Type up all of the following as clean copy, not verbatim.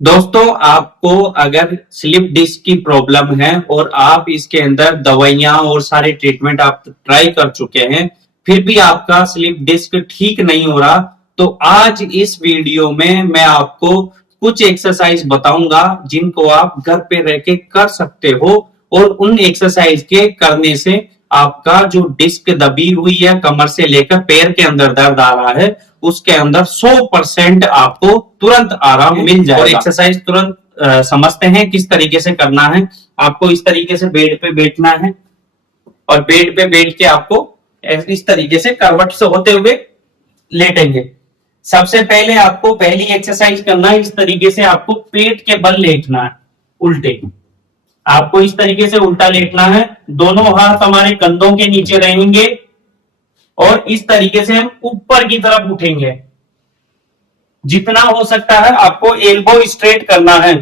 दोस्तों, आपको अगर स्लिप डिस्क की प्रॉब्लम है और आप इसके अंदर दवाइयां और सारे ट्रीटमेंट आप ट्राई कर चुके हैं, फिर भी आपका स्लिप डिस्क ठीक नहीं हो रहा, तो आज इस वीडियो में मैं आपको कुछ एक्सरसाइज बताऊंगा जिनको आप घर पे रह के कर सकते हो और उन एक्सरसाइज के करने से आपका जो डिस्क दबी हुई है, कमर से लेकर पैर के अंदर दर्द आ रहा है, उसके अंदर 100% आपको तुरंत आराम मिल जाएगा। और एक्सरसाइज तुरंत समझते हैं किस तरीके से करना है। आपको इस तरीके से बेड पे बैठना है और बेड पे बैठ के आपको इस तरीके से करवट से होते हुए लेटेंगे। सबसे पहले आपको पहली एक्सरसाइज करना है, इस तरीके से आपको पेट के बल लेटना है, उल्टे। आपको इस तरीके से उल्टा लेटना है, दोनों हाथ हमारे कंधों के नीचे रहेंगे और इस तरीके से हम ऊपर की तरफ उठेंगे। जितना हो सकता है आपको एल्बो स्ट्रेट करना है,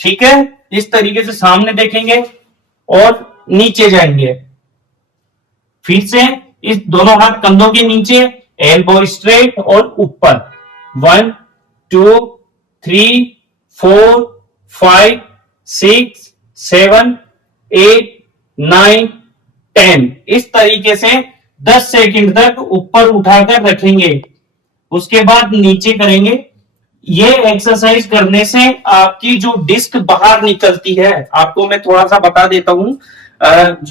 ठीक है। इस तरीके से सामने देखेंगे और नीचे जाएंगे। फिर से इस दोनों हाथ कंधों के नीचे, एल्बो स्ट्रेट और ऊपर। 1 2 3 4 5 6 7 8 9 10। इस तरीके से 10 सेकंड तक ऊपर उठाकर रखेंगे, उसके बाद नीचे करेंगे। ये एक्सरसाइज करने से आपकी जो डिस्क बाहर निकलती है, आपको मैं थोड़ा सा बता देता हूं।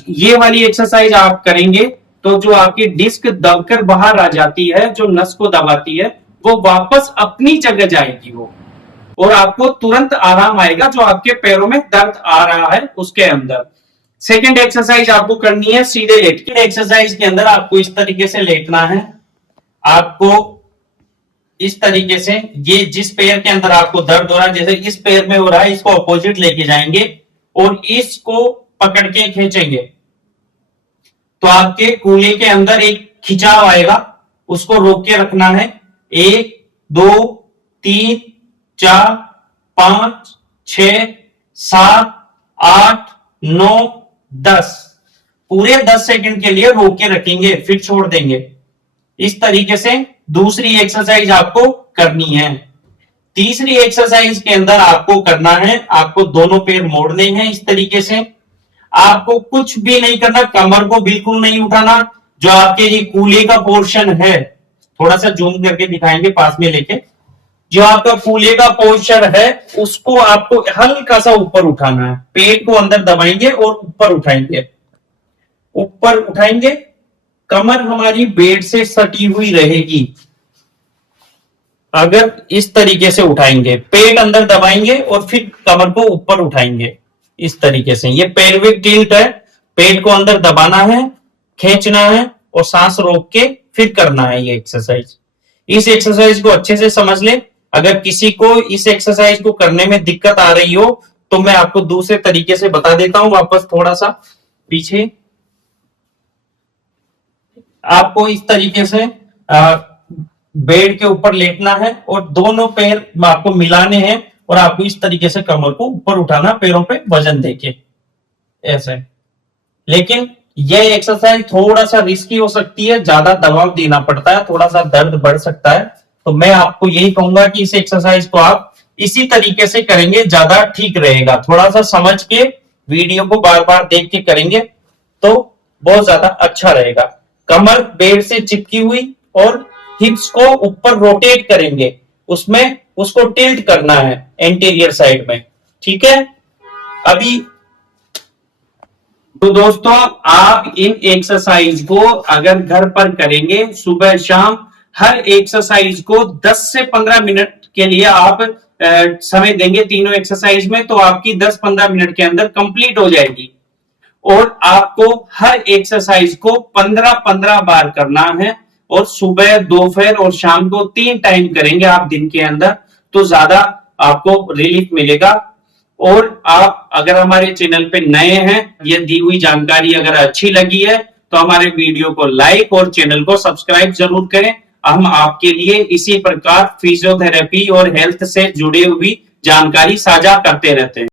ये वाली एक्सरसाइज आप करेंगे तो जो आपकी डिस्क दबकर बाहर आ जाती है, जो नस को दबाती है, वो वापस अपनी जगह जाएगी वो, और आपको तुरंत आराम आएगा जो आपके पैरों में दर्द आ रहा है उसके अंदर। सेकंड एक्सरसाइज आपको करनी है सीधे लेट के। एक्सरसाइज के अंदर आपको इस तरीके से लेटना है। आपको इस तरीके से, ये जिस पैर के अंदर आपको दर्द हो रहा है, जैसे इस पैर में हो रहा है, इसको अपोजिट लेके जाएंगे और इसको पकड़ के खींचेंगे तो आपके कूल्हे के अंदर एक खिंचाव आएगा, उसको रोक के रखना है। 1 2 3 4 5 6 7 8 9 10। पूरे 10 सेकंड के लिए रोक के रखेंगे, फिर छोड़ देंगे। इस तरीके से दूसरी एक्सरसाइज आपको करनी है। तीसरी एक्सरसाइज के अंदर आपको करना है, आपको दोनों पैर मोड़ने हैं इस तरीके से। आपको कुछ भी नहीं करना, कमर को बिल्कुल नहीं उठाना। जो आपके ये कूल्हे का पोर्शन है, थोड़ा सा जूम करके दिखाएंगे पास में लेके, जो आपका कूल्हे का पोर्शन है उसको आपको हल्का सा ऊपर उठाना है। पेट को अंदर दबाएंगे और ऊपर उठाएंगे, ऊपर उठाएंगे। कमर हमारी बेड से सटी हुई रहेगी। अगर इस तरीके से उठाएंगे, पेट अंदर दबाएंगे और फिर कमर को ऊपर उठाएंगे इस तरीके से। ये पेल्विक टिल्ट है, पेट को अंदर दबाना है, खींचना है और सांस रोक के फिर करना है ये एक्सरसाइज। इस एक्सरसाइज को अच्छे से समझ ले। अगर किसी को इस एक्सरसाइज को करने में दिक्कत आ रही हो तो मैं आपको दूसरे तरीके से बता देता हूं। वापस थोड़ा सा पीछे, आपको इस तरीके से बेड के ऊपर लेटना है और दोनों पैर आपको मिलाने हैं और आपको इस तरीके से कमर को ऊपर उठाना, पैरों पे वजन देके ऐसे। लेकिन यह एक्सरसाइज थोड़ा सा रिस्की हो सकती है, ज्यादा दबाव देना पड़ता है, थोड़ा सा दर्द बढ़ सकता है। तो मैं आपको यही कहूंगा कि इस एक्सरसाइज को आप इसी तरीके से करेंगे, ज्यादा ठीक रहेगा। थोड़ा सा समझ के वीडियो को बार बार देख के करेंगे तो बहुत ज्यादा अच्छा रहेगा। कमर बेड से चिपकी हुई और हिप्स को ऊपर रोटेट करेंगे, उसमें उसको टिल्ट करना है एंटीरियर साइड में, ठीक है। अभी तो दोस्तों, आप इन एक्सरसाइज को अगर घर पर करेंगे, सुबह शाम हर एक्सरसाइज को 10 से 15 मिनट के लिए आप समय देंगे तीनों एक्सरसाइज में, तो आपकी 10-15 मिनट के अंदर कंप्लीट हो जाएगी। और आपको हर एक्सरसाइज को 15-15 बार करना है और सुबह, दोपहर और शाम को 3 टाइम करेंगे आप दिन के अंदर, तो ज्यादा आपको रिलीफ मिलेगा। और आप अगर हमारे चैनल पे नए हैं, ये दी हुई जानकारी अगर अच्छी लगी है तो हमारे वीडियो को लाइक और चैनल को सब्सक्राइब जरूर करें। हम आपके लिए इसी प्रकार फिजियोथेरेपी और हेल्थ से जुड़ी हुई जानकारी साझा करते रहते हैं।